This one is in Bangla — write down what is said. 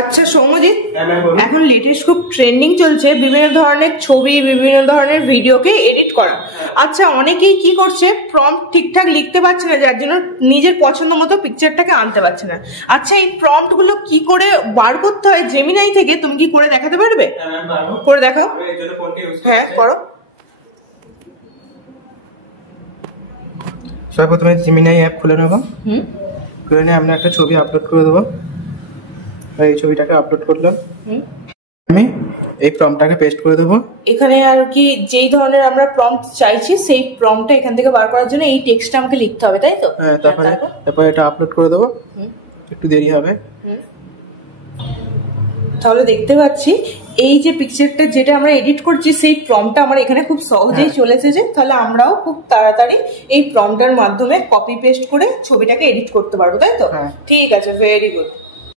আচ্ছা সৌম্যজিৎ, এখন লেটেস্ট খুব ট্রেন্ডিং চলছে বিভিন্ন ধরনের ছবি, বিভিন্ন ধরনের ভিডিওকে এডিট করা। আচ্ছা, অনেকেই কি করছে, প্রম্পট ঠিকঠাক লিখতে পারছে না, যার জন্য নিজের পছন্দ মতো পিকচারটাকে আনতে পারছে না। আচ্ছা, এই প্রম্পট গুলো কি করে বার করতে হয় জেমিনাই থেকে, তুমি কি করে দেখাতে পারবে? করে দেখাও। হ্যাঁ, করো। প্রথমে জেমিনাই অ্যাপ খুলে নেবো। খুলে নিয়ে আমি একটা ছবি আপলোড করে দেবো। এই ছবিটাকে আপলোড করলাম। আমি এই প্রম্পটটাকে পেস্ট করে দেবো। এখানে আর কি যেই ধরনের আমরা প্রম্পট চাইছি সেই প্রম্পটটা এখান থেকে বার করার জন্য এই টেক্সটটা আমাকে লিখতে হবে, তাই তো? হ্যাঁ, তারপরে এটা আপলোড করে দেবো। একটু দেরি হবে। তাহলে দেখতে পাচ্ছি এই যে পিকচারটা যেটা আমরা এডিট করছি সেই প্রম্পটটা আমার এখানে খুব সহজেই চলে এসেছে। তাহলে আমরাও খুব তাড়াতাড়ি এই প্রম্পটের মাধ্যমে কপি পেস্ট করে ছবিটাকে এডিট করতে পারবো, তাই তো? ঠিক আছে, ভেরি গুড।